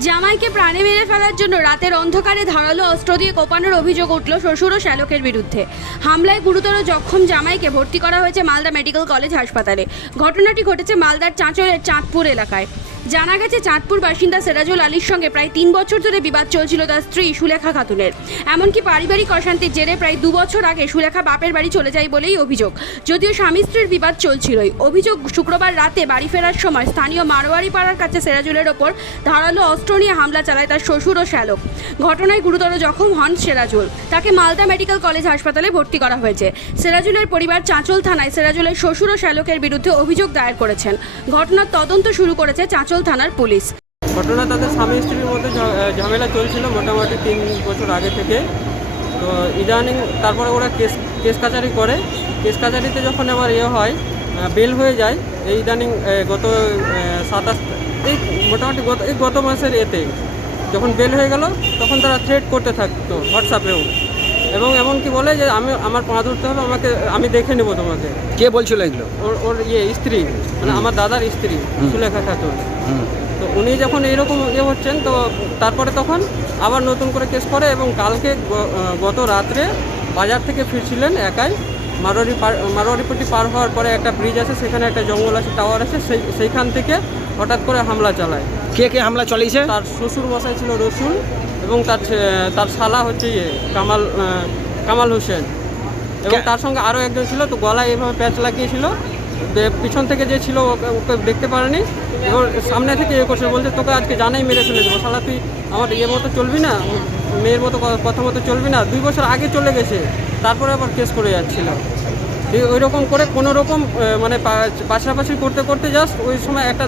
জামাইকে প্রাণে মেরে ফেলার জন্য রাতের অন্ধকারে ধারালো অস্ত্র দিয়ে কোপানোর অভিযোগ উঠল শ্বশুর ও শ্যালকের বিরুদ্ধে। হামলায় গুরুতর জখম জামাইকে ভর্তি করা হয়েছে মালদা মেডিকেল কলেজ হাসপাতালে। ঘটনাটি ঘটেছে মালদার চাঁচলের চাঁদপুর এলাকায়। জানা গেছে, চাঁদপুর বাসিন্দা সেরাজুল আলীর সঙ্গে প্রায় তিন বছর ধরে বিবাদ চলছিল তার স্ত্রী সুলেখা খাতুনের। এমনকি পারিবারিক অশান্তির জেরে প্রায় দু বছর আগে সুলেখা বাপের বাড়ি চলে যায় বলেই অভিযোগ। যদিও স্বামী স্ত্রীর বিবাদ চলছিলই। অভিযোগ, শুক্রবার রাতে বাড়ি ফেরার সময় স্থানীয় মারোয়ারি পাড়ার কাছে সেরাজুলের ওপর ধারালো অস্ত্র নিয়ে হামলা চালায় তার শ্বশুর ও শ্যালক। ঘটনায় গুরুতর জখম হন সেরাজুল। তাকে মালদা মেডিকেল কলেজ হাসপাতালে ভর্তি করা হয়েছে। সেরাজুলের পরিবার চাঁচল থানায় সেরাজুলের শ্বশুর ও শ্যালকের বিরুদ্ধে অভিযোগ দায়ের করেছেন। ঘটনার তদন্ত শুরু করেছে চাঁচল থানার পুলিশ। ঘটনা তাদের স্বামী স্ত্রীর মধ্যে ঝামেলা চলছিল মোটামুটি তিন বছর আগে থেকে। তো ইদানিং তারপরে ওরা কেস কেস কাচারি করে। কেস কাচারিতে যখন আবার ইয়ে হয় বেল হয়ে যায়, এই ইদানিং গত সাতাশ, এই মোটামুটি গত, এই গত মাসের এতে যখন বেল হয়ে গেল, তখন তারা থ্রেড করতে থাকতো হোয়াটসঅ্যাপেও এবং এমনকি বলে যে আমি আমার পা ধরতে হবে আমাকে আমি দেখে নেব তোমাকে। কে বলছিল এগুলো? ওর ওর ইয়ে স্ত্রী। মানে আমার দাদার স্ত্রী সুলেখা খাতুন। তো উনি যখন এইরকম ইয়ে হচ্ছেন তো তারপরে তখন আবার নতুন করে কেস করে এবং কালকে গত রাত্রে বাজার থেকে ফিরছিলেন একাই। মারোয়ারি পার মারোয়ারিপট্টি পার হওয়ার পরে একটা ব্রিজ আছে সেখানে একটা জঙ্গল আছে টাওয়ার আছে সেই সেইখান থেকে হঠাৎ করে হামলা চালায়। কে কে হামলা চলিয়েছে? তার শ্বশুর মশাই ছিল রসুল এবং তার তার শালা হচ্ছে ইয়ে কামাল কামাল হোসেন। এবং তার সঙ্গে আরও একজন ছিল তো গলায় এভাবে প্যাচ লাগিয়েছিল। পিছন থেকে যে ছিল ওকে ওকে দেখতে পারেনি। এবং সামনে থেকে ইয়ে করছে বলছে তোকে আজকে জানাই মেরে ফেলে দেবো শালা তুই আমার ইয়ে মতো চলবি না মেয়ের মতো কথা মতো চলবি না। দুই বছর আগে চলে গেছে তারপরে আবার কেস করে যাচ্ছিল। ওই রকম করে কোনো রকম মানে পাশাপাশি করতে করতে জাস্ট ওই সময় একটা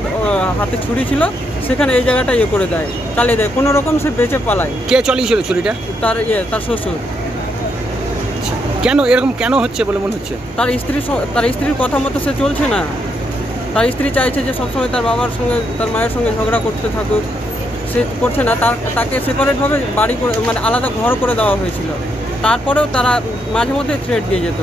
হাতে ছুরি ছিল সেখানে এই জায়গাটা ইয়ে করে দেয় চালিয়ে দেয়। কোনো রকম সে বেঁচে পালায়। কে চলিয়েছিল ছুরিটা? তার ইয়ে তার শ্বশুর। কেন এরকম কেন হচ্ছে বলে মনে হচ্ছে? তার স্ত্রী তার স্ত্রীর কথা মতো সে চলছে না। তার স্ত্রী চাইছে যে সবসময় তার বাবার সঙ্গে তার মায়ের সঙ্গে ঝগড়া করতে থাকুক। সে করছে না তার তাকে সেপারেটভাবে বাড়ি করে মানে আলাদা ঘর করে দেওয়া হয়েছিল। তারপরেও তারা মাঝে মধ্যে থ্রেট দিয়ে যেত।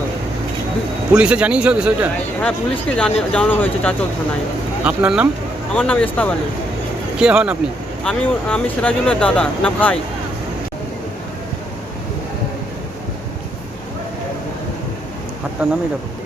পুলিশে জানিয়েছো বিষয়টা? হ্যাঁ পুলিশকে জানি- জানানো হয়েছে চাচল থানায়। আপনার নাম? আমার নাম ইস্তাব আলী। কে হন আপনি? আমি আমি সিরাজুলের দাদা না ভাই। হাতটার নামই রাখো।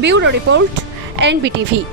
Bureau report NBTV.